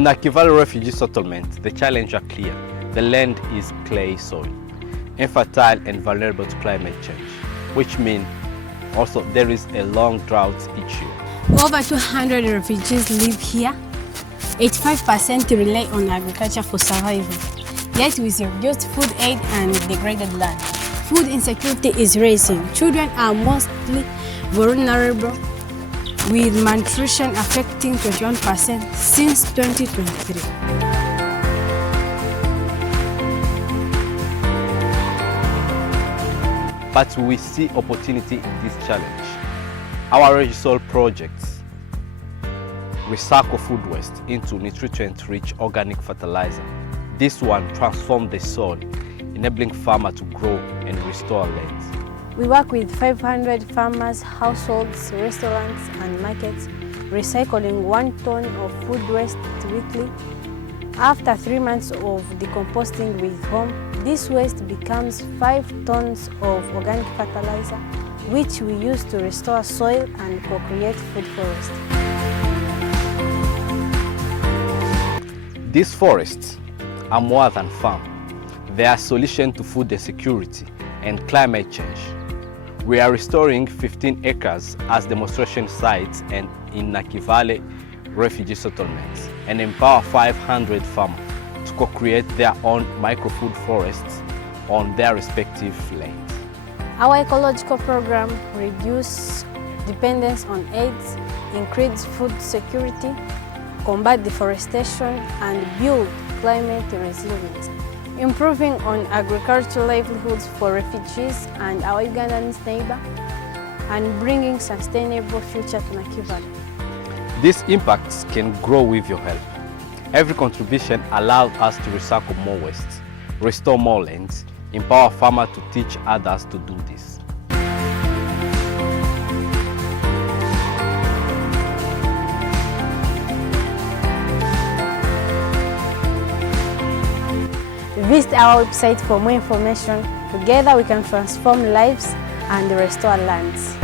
Nakivale Refugee Settlement, the challenges are clear. The land is clay soil, infertile and vulnerable to climate change, which means also there is a long drought each year. Over 200 refugees live here. 85% rely on agriculture for survival. Yet with reduced food aid and degraded land, food insecurity is rising. Children are mostly vulnerable, with malnutrition affecting 21% since 2023. But we see opportunity in this challenge. Our Regesoil projects recycle food waste into nutrient-rich organic fertilizer. This one transforms the soil, enabling farmers to grow and restore land. We work with 500 farmers, households, restaurants and markets, recycling 1 ton of food waste weekly. After 3 months of decomposting with home, this waste becomes 5 tons of organic fertilizer, which we use to restore soil and co-create food forest. These forests are more than farm. They are a solution to food insecurity and climate change. We are restoring 15 acres as demonstration sites and in Nakivale Refugee Settlement and empower 500 farmers to co-create their own micro-food forests on their respective lands. Our ecological program reduces dependence on aids, increase food security, combat deforestation and build climate resilience, improving on agricultural livelihoods for refugees and our Ugandan neighbor, and bringing sustainable future to Nakivale. These impacts can grow with your help. Every contribution allows us to recycle more waste, restore more lands, empower farmers to teach others to do this. Visit our website for more information. Together we can transform lives and restore lands.